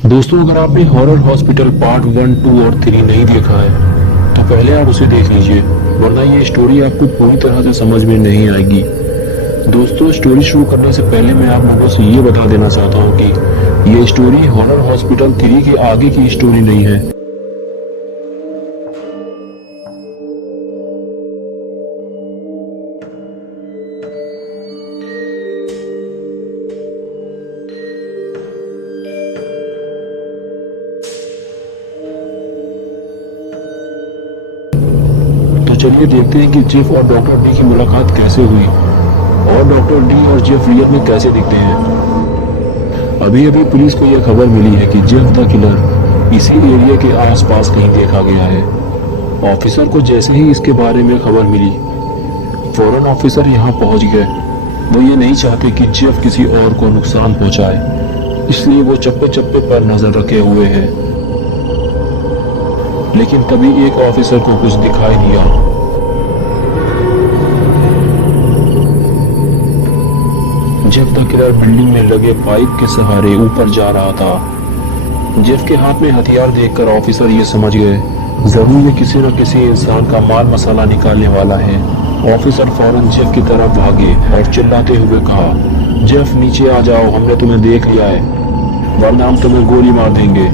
दोस्तों, अगर आपने हॉरर हॉस्पिटल पार्ट 1, 2 और 3 नहीं देखा है तो पहले आप उसे देख लीजिए, वरना ये स्टोरी आपको पूरी तरह से समझ में नहीं आएगी। दोस्तों, स्टोरी शुरू करने से पहले मैं आप लोगों से ये बता देना चाहता हूँ कि ये स्टोरी हॉरर हॉस्पिटल 3 के आगे की स्टोरी नहीं है। तो चलिए देखते हैं कि जेफ और डॉक्टर डी की मुलाकात कैसे हुई और डॉक्टर डी और जेफ रियल में कैसे दिखते हैं। अभी अभी पुलिस को यह खबर मिली है कि जेफ द किलर इसी एरिया के आसपास कहीं देखा गया है। ऑफिसर को जैसे ही इसके बारे में खबर मिली, फौरन ऑफिसर यहाँ पहुँच गए। वो ये नहीं चाहते कि जेफ किसी और को नुकसान पहुँचाए, इसलिए वो चप्पे चप्पे पर नजर रखे हुए हैं। लेकिन तभी एक ऑफिसर को कुछ दिखाई दिया। जेफ द किलर बिल्डिंग में लगे पाइप के सहारे ऊपर जा रहा था। जेफ के हाथ में हथियार देखकर ऑफिसर ये समझ गए, जरूर ये किसी न किसी इंसान का माल मसाला निकालने वाला है। ऑफिसर फौरन जेफ की तरफ भागे और चिल्लाते हुए कहा, जेफ नीचे आ जाओ, हमने तुम्हें देख लिया है, वरना हम तुम्हें गोली मार देंगे।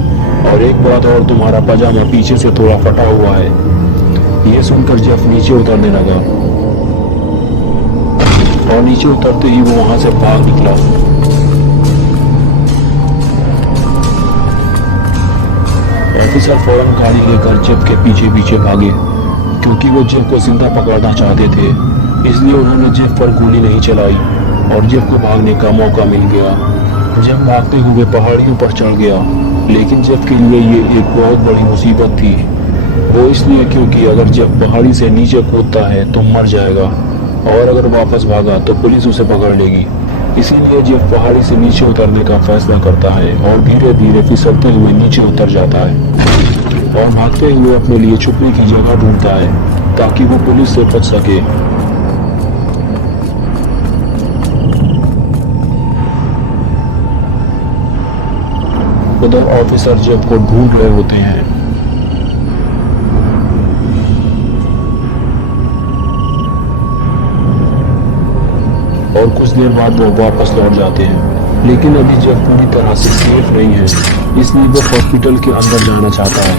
और एक बात और, तुम्हारा पजामा पीछे से थोड़ा फटा हुआ है। ये सुनकर जेफ नीचे उतरने लगा और नीचे उतरते ही वो वहां से भाग निकला। ऑफिसर फौरन गाड़ी लेकर जेफ के पीछे पीछे भागे, क्योंकि वो जेफ को जिंदा पकड़ना चाहते थे। इसलिए उन्होंने जेफ पर गोली नहीं चलाई और जेफ को भागने का मौका मिल गया। जेफ भागते हुए पहाड़ियों पर चढ़ गया, लेकिन जेफ के लिए ये एक बहुत बड़ी मुसीबत थी। वो इसलिए क्योंकि अगर जेफ पहाड़ी से नीचे कूदता है तो मर जाएगा, और अगर वापस भागा तो पुलिस उसे पकड़ लेगी। इसीलिए जेफ पहाड़ी से नीचे उतरने का फैसला करता है और धीरे धीरे फिसलते हुए नीचे उतर जाता है और भागते हुए अपने लिए छुपने की जगह ढूंढता है ताकि वो पुलिस से बच सके। उधर ऑफिसर जेफ को ढूंढ रहे होते हैं। और कुछ देर बाद वो वापस लौट जाते हैं, लेकिन अभी जेफ पूरी तरह से सेफ नहीं है, इसलिए वो हॉस्पिटल के अंदर जाना चाहता है।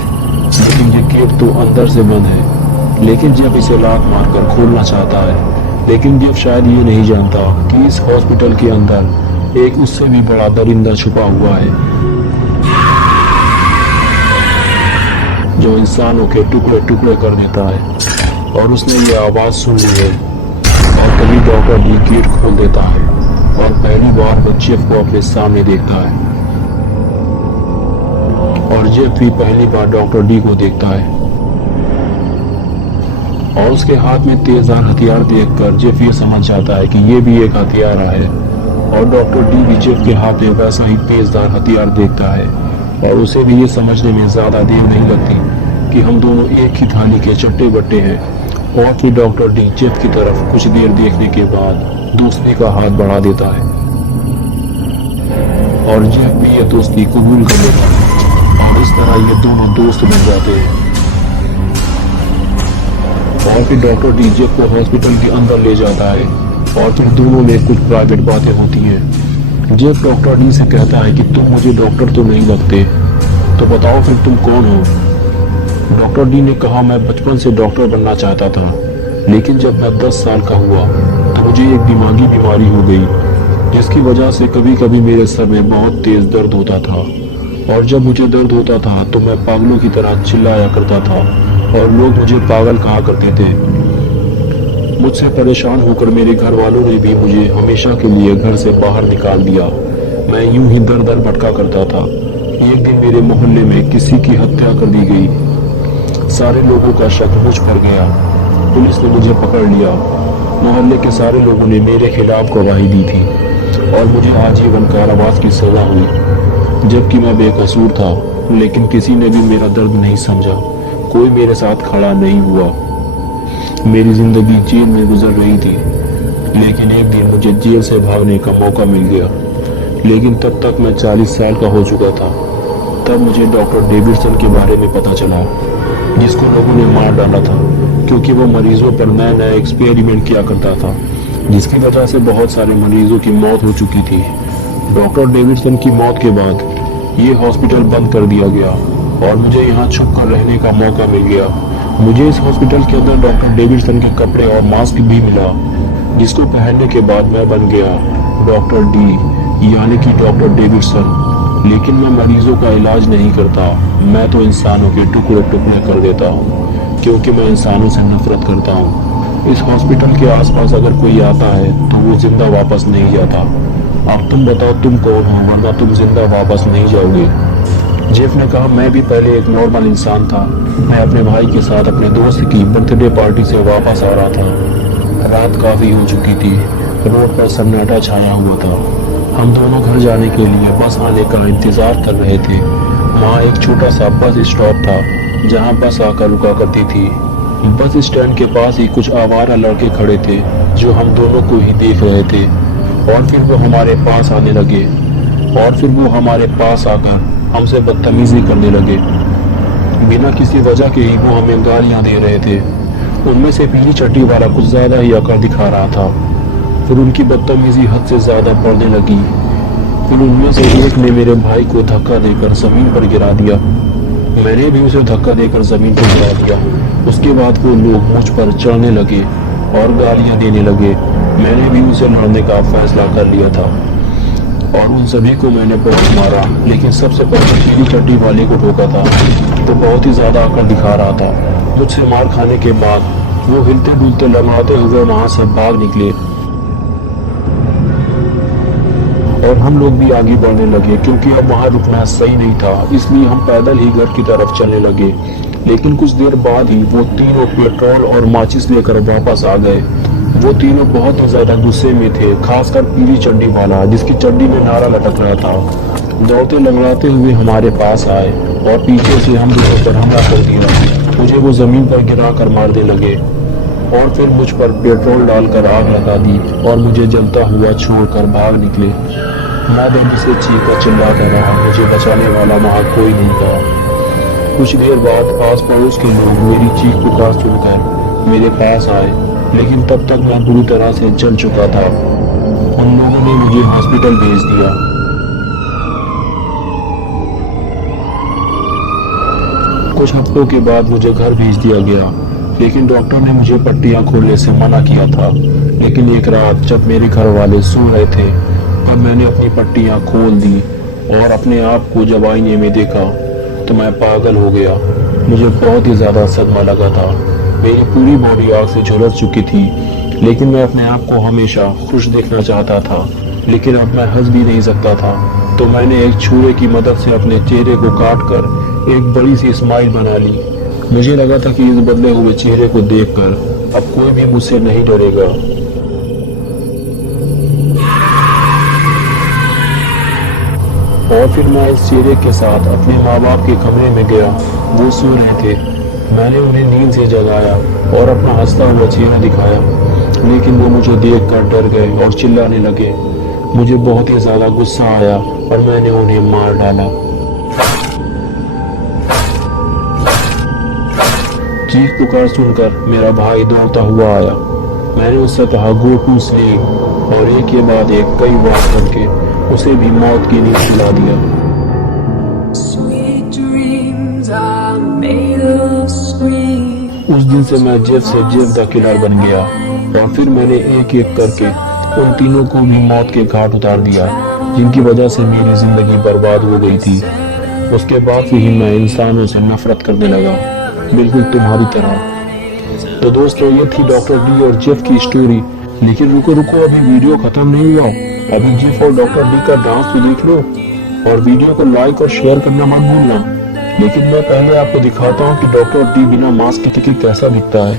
लेकिन ये गेट तो अंदर से बंद है, लेकिन जेफ इसे लात मारकर खोलना चाहता है। लेकिन जेफ शायद ये नहीं जानता कि इस हॉस्पिटल के अंदर एक उससे भी बड़ा दरिंदा छुपा हुआ है, जो इंसानों के टुकड़े टुकड़े कर देता है। और उसने ये आवाज सुन ली है। और तभी डॉक्टर डी गेट खोल देता है और पहली बार वो जेफ को अपने सामने देखता है। और जेफ भी पहली बार डॉक्टर डी को देखता है। और उसके हाथ में तेजधार हथियार देखकर जेफ ये समझ जाता है कि ये भी एक हथियार है। और डॉक्टर डी भी जेफ के हाथ में वैसा ही तेजधार हथियार देखता है, और उसे भी ये समझने में ज्यादा देर नहीं लगती कि हम दोनों एक ही थाली के चट्टे बट्टे हैं। और फिर डॉक्टर डी जेफ की तरफ कुछ देर देखने के बाद दोस्ती का हाथ बढ़ा देता है और जेफ भी ये दोस्ती कबूल कर लेता है। और इस तरह ये दोनों दोस्त बन जाते हैं। और फिर डॉक्टर डी जेफ को हॉस्पिटल के अंदर ले जाता है और फिर दोनों में कुछ प्राइवेट बातें होती हैं। जेफ डॉक्टर डी से कहता है कि तुम मुझे डॉक्टर तो नहीं लगते, तो बताओ फिर तुम कौन हो। डॉक्टर डी ने कहा, मैं बचपन से डॉक्टर बनना चाहता था, लेकिन जब मैं 10 साल का हुआ तो मुझे एक दिमागी बीमारी हो गई, जिसकी वजह से कभी कभी मेरे सर में बहुत तेज दर्द होता था। और जब मुझे दर्द होता था तो मैं पागलों की तरह चिल्लाया करता था और लोग मुझे पागल कहा करते थे। मुझसे परेशान होकर मेरे घर वालों ने भी मुझे हमेशा के लिए घर से बाहर निकाल दिया। मैं यूं ही दर दर भटका करता था। एक दिन मेरे मोहल्ले में किसी की हत्या कर दी गई। सारे लोगों का शक मुझ पर गया। पुलिस ने मुझे पकड़ लिया। मोहल्ले के सारे लोगों ने मेरे खिलाफ गवाही दी थी और मुझे आजीवन कारावास की सजा हुई, जबकि मैं बेकसूर था। लेकिन किसी ने भी मेरा दर्द नहीं समझा, कोई मेरे साथ खड़ा नहीं हुआ। मेरी जिंदगी जेल में गुजर रही थी, लेकिन एक दिन मुझे जेल से भागने का मौका मिल गया। लेकिन तब तक मैं 40 साल का हो चुका था तब मुझे डॉक्टर डेविडसन के बारे में पता चला, जिसको लोगों ने मार डाला था क्योंकि वो मरीजों पर नया नया एक्सपेरिमेंट किया करता था, जिसकी वजह से बहुत सारे मरीजों की मौत हो चुकी थी। डॉक्टर डेविडसन की मौत के बाद ये हॉस्पिटल बंद कर दिया गया और मुझे यहाँ छुप कर रहने का मौका मिल गया। मुझे इस हॉस्पिटल के अंदर डॉक्टर डेविडसन के कपड़े और मास्क भी मिला, जिसको पहनने के बाद मैं बन गया डॉक्टर डी, यानी कि डॉक्टर डेविडसन। लेकिन मैं मरीजों का इलाज नहीं करता, मैं तो इंसानों के टुकड़े टुकड़े कर देता हूँ, क्योंकि मैं इंसानों से नफरत करता हूँ। इस हॉस्पिटल के आसपास अगर कोई आता है तो वो जिंदा वापस नहीं जाता। अब तुम बताओ तुम कौन हो, वरना तुम जिंदा वापस नहीं जाओगे। जेफ ने कहा, मैं भी पहले एक नॉर्मल इंसान था। मैं अपने भाई के साथ अपने दोस्त की बर्थडे पार्टी से वापस आ रहा था। रात काफी हो चुकी थी, रोड पर सन्नाटा छाया हुआ था। हम दोनों घर जाने के लिए बस आने का इंतजार कर रहे थे। वहाँ एक छोटा सा बस स्टॉप था जहाँ बस आकर रुका करती थी। बस स्टैंड के पास ही कुछ आवारा लड़के खड़े थे जो हम दोनों को ही देख रहे थे, और फिर वो हमारे पास आने लगे और फिर वो हमारे पास आकर हमसे बदतमीजी करने लगे। बिना किसी वजह के ही वो हमें गालियाँ दे रहे थे। उनमें से पीली चड्डी वाला कुछ ज्यादा ही अकड़ दिखा रहा था। फिर उनकी बदतमीजी हद से ज्यादा बढ़ने लगी। फिर उनमें से एक ने मेरे भाई को धक्का देकर जमीन पर गिरा दिया। मैंने भी उसे धक्का देकर जमीन पर गिरा दिया। उसके बाद वो लोग मुझ पर चढ़ने लगे और गालियां देने लगे। मैंने भी उसे लड़ने का फैसला कर लिया था और उन सभी को मैंने बहुत मारा, लेकिन सबसे पहले पीली चड्डी वाले को ठोका था। तो बहुत ही ज्यादा अकड़ दिखा रहा था। मुझसे मार खाने के बाद वो हिलते डुलते लड़ाते हुए वहां से भाग निकले और हम लोग भी आगे बढ़ने लगे, क्योंकि अब वहां रुकना सही नहीं था। इसलिए हम पैदल ही घर की तरफ चलने लगे। लेकिन कुछ देर बाद ही वो तीनों पेट्रोल और माचिस लेकर वापस आ गए। वो तीनों बहुत ही ज्यादा गुस्से में थे, खासकर पीली चड्डी वाला, जिसकी चड्डी में नारा लटक रहा था। दौड़ते लंगड़ाते हुए हमारे पास आए और पीछे से हम दोनों पर हमला कर दिया। मुझे वो जमीन पर गिरा कर मारने लगे और फिर मुझ पर पेट्रोल डालकर आग लगा दी और मुझे जलता हुआ छोड़कर भाग निकले। मैं दर्द से चीखकर चिल्लाता रहा। मुझे बचाने वाला वहाँ कोई नहीं था। कुछ देर बाद आस पड़ोस के लोग मेरी चीख पुकार सुनकर मेरे पास आए, लेकिन तब तक मैं बुरी तरह से जल चुका था। उन लोगों ने मुझे हॉस्पिटल भेज दिया। कुछ हफ्तों के बाद मुझे घर भेज दिया गया, लेकिन डॉक्टर ने मुझे पट्टियां खोलने से मना किया था। लेकिन एक रात जब मेरे घर वाले सो रहे थे, तब मैंने अपनी पट्टियां खोल दी और अपने आप को जब आईने में देखा तो मैं पागल हो गया। मुझे बहुत ही ज्यादा सदमा लगा था। मेरी पूरी बॉडी आग से झुलस चुकी थी, लेकिन मैं अपने आप को हमेशा खुश देखना चाहता था। लेकिन अब मैं हंस भी नहीं सकता था, तो मैंने एक छुरे की मदद से अपने चेहरे को काट कर एक बड़ी सी स्माइल बना ली। मुझे लगा था कि इस बदले हुए चेहरे को देखकर अब कोई भी मुझसे नहीं डरेगा। और फिर मैं इस चेहरे के साथ अपने माँ बाप के कमरे में गया। वो सो रहे थे। मैंने उन्हें नींद से जगाया और अपना हंसता हुआ चेहरा दिखाया, लेकिन वो मुझे देखकर डर गए और चिल्लाने लगे। मुझे बहुत ही ज्यादा गुस्सा आया और मैंने उन्हें मार डाला। चीख पुकार सुनकर मेरा भाई दौड़ता हुआ आया। मैंने उससे कहा, गो टू स्लीप, और एक के बाद एक कई बार करके उसे भी मौत की नींद सुला दिया। उस दिन से मैं जेफ से जेफ द किलर बन गया और फिर मैंने एक एक करके उन तीनों को भी मौत के घाट उतार दिया, जिनकी वजह से मेरी जिंदगी बर्बाद हो गई थी। उसके बाद से ही मैं इंसानों से नफरत करने लगा, बिल्कुल तुम्हारी तरह। तो दोस्तों, ये थी डॉक्टर डी और जेफ की स्टोरी। लेकिन रुको, अभी वीडियो खत्म नहीं हुआ। अभी जेफ और डॉक्टर डी का डांस तो देख लो और वीडियो को लाइक और शेयर करना मत भूलना। लेकिन मैं पहले आपको दिखाता हूँ कि डॉक्टर डी बिना मास्क के कैसा दिखता है।